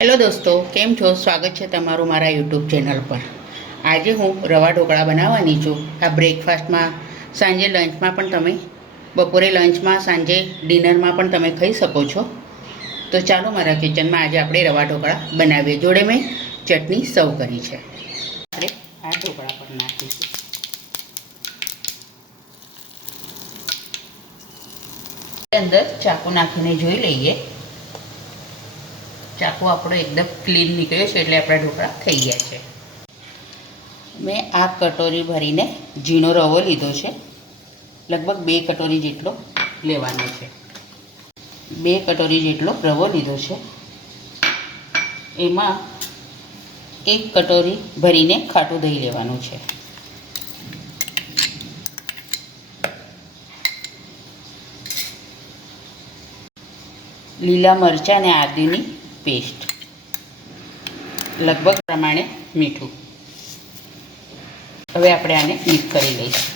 Hello દોસ્તો, કેમ છો? સ્વાગત છે તમારું મારા યુટ્યુબ ચેનલ પર। આજે હું રવા ઢોકળા બનાવવાની છું। આ બ્રેકફાસ્ટમાં, સાંજે લંચમાં પણ તમે, બપોરે લંચમાં, સાંજે ડિનરમાં પણ તમે ખાઈ શકો છો। તો ચાલો મારા કિચનમાં આજે આપણે રવા ઢોકળા બનાવીએ। જોડે મેં ચટણી સર્વ કરી છે। આપણે આ ઢોકળા પર નાખીશું। અંદર ચાકુ નાખીને જોઈ લઈએ। ચાકુ આપણો એકદમ ક્લીન નીકળ્યો છે, એટલે આપણા ઢોકળા થઈ ગયા છે। મેં આ કટોરી ભરીને ઝીણો રવો લીધો છે। લગભગ 2 કટોરી જેટલો લેવાનો છે। 2 કટોરી જેટલો રવો લીધો છે। એમાં 1 કટોરી ભરીને ખાટું દહીં લેવાનું છે। લીલા મરચાં અને આદુની પેસ્ટ, લગભગ પ્રમાણે મીઠું। હવે આપણે આને મિક્સ કરી લઈશું।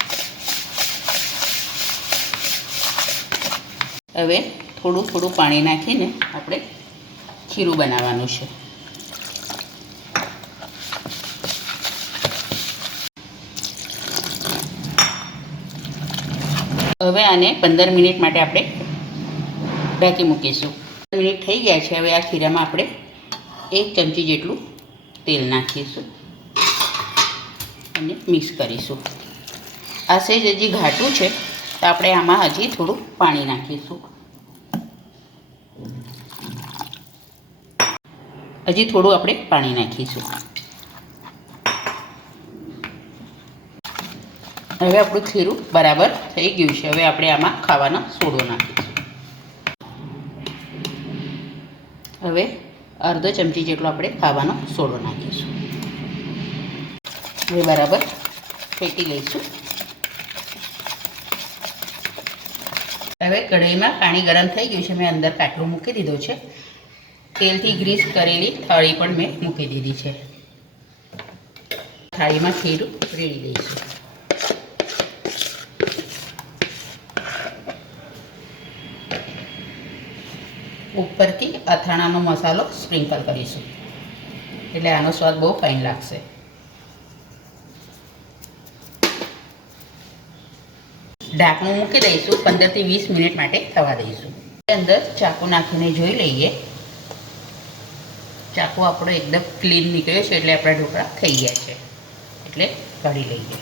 હવે થોડું થોડું પાણી નાખીને આપણે ખીરું બનાવવાનું છે। હવે આને 15 મિનિટ માટે આપણે ઢાંકી મૂકીશું। 15 મિનિટ થઈ ગયા છે। હવે આ ખીરામાં આપણે 1 ચમચી જેટલું તેલ નાખીશું અને મિક્સ કરીશું। આ સહેજ હજી ઘાટું છે, તો આપણે આમાં હજી થોડું પાણી નાખીશું। હજી થોડું આપણે પાણી નાખીશું। હવે આપણું ખીરું બરાબર થઈ ગયું છે। હવે આપણે આમાં ખાવાનો સોડો નાખીશું। હવે અડધો ચમચી જેટલો આપણે ખાવાનો સોડો નાખીશું। હવે બરાબર ફેટી લઈશું। હવે કઢાઈમાં પાણી ગરમ થઈ ગયું છે। મેં અંદર પાટલું મૂકી દીધો છે। તેલથી ગ્રીસ કરેલી થાળી પણ મેં મૂકી દીધી છે। થાળીમાં ખીરું રેડી દઈશું। ઉપરથી અથાણાનો મસાલો સ્પ્રિંકલ કરીશું, એટલે આનો સ્વાદ બહુ ફાઇન લાગશે। ઢાંકણું મૂકી દઈશું। 15 થી 20 મિનિટ માટે થવા દઈશું। અંદર ચાકુ નાખીને જોઈ લઈએ। ચાકુ આપણો એકદમ ક્લીન નીકળ્યો છે, એટલે આપણા ઢોકળા થઈ ગયા છે, એટલે કાઢી લઈએ।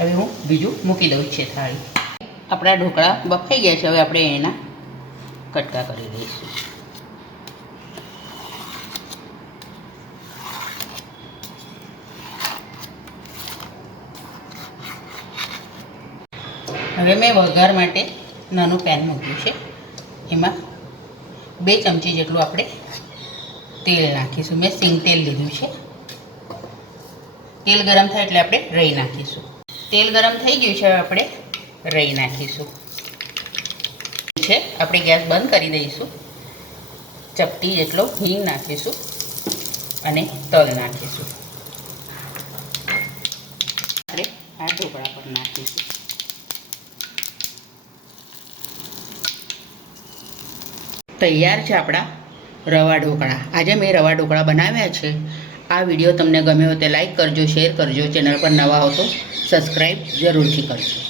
હવે હું બીજું મૂકી દઉં છે થાળી। આપણા ઢોકળા બફાઈ ગયા છે। હવે આપણે એના કટકા કરી લઈશું। હવે મેં વઘાર માટે નાનું પેન મૂક્યું છે। એમાં 2 ચમચી જેટલું આપણે તેલ નાખીશું। મેં સિંગ તેલ લીધું છે। તેલ ગરમ થાય એટલે આપણે રાઈ નાખીશું। તેલ ગરમ થઈ ગયું છે। હવે આપણે રાઈ નાખીશું। આપણે ગેસ બંધ કરી દઈશું। ચપટી જેટલો હિંગ નાખીશું અને તલ નાખીશું। આપણે આ ઢોકળા પર નાખીશું। તૈયાર છે આપણા રવા ઢોકળા। આજે મેં રવા ઢોકળા બનાવ્યા છે। આ વિડીયો તમને ગમ્યો હોય તો લાઈક કરજો, શેર કરજો। ચેનલ પર નવા હો તો સબસ્ક્રાઈબ જરૂરથી કરજો।